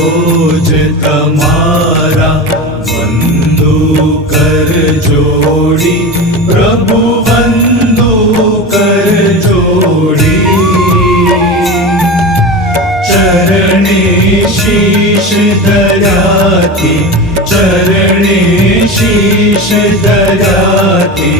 રોજ તમારા બંધુ કર જોડી પ્રભુ બંધુ કર જોડી ચરણે શીશ દરાતી ચરણે શીશ દરાતી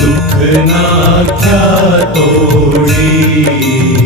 દુઃખના ખ્યા તોડી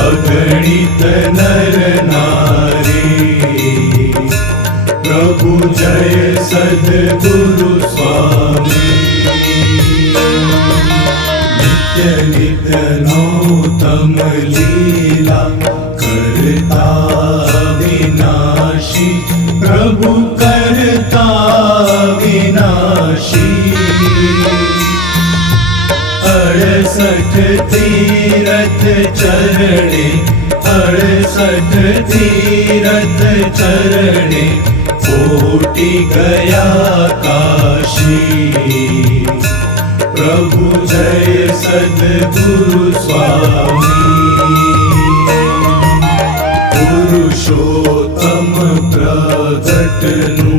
अगणित नर नारी प्रभु जय सद्गुरु स्वामी नित्य नित नौतम लीला करता विनाशी प्रभु करता विनाशी अड़सठ तीरथ चरणे अड़सठ तीरथ चरणे कोटि गया काशी प्रभु जय सदगुरु स्वामी पुरुषोत्तम प्रगटनु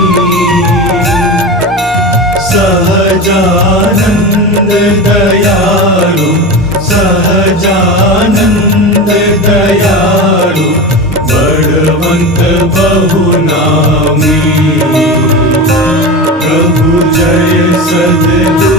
सहजानन्द दयालु सहजानन्द दयालु बलवन्त बहुनामी प्रभु जय सद्गुरु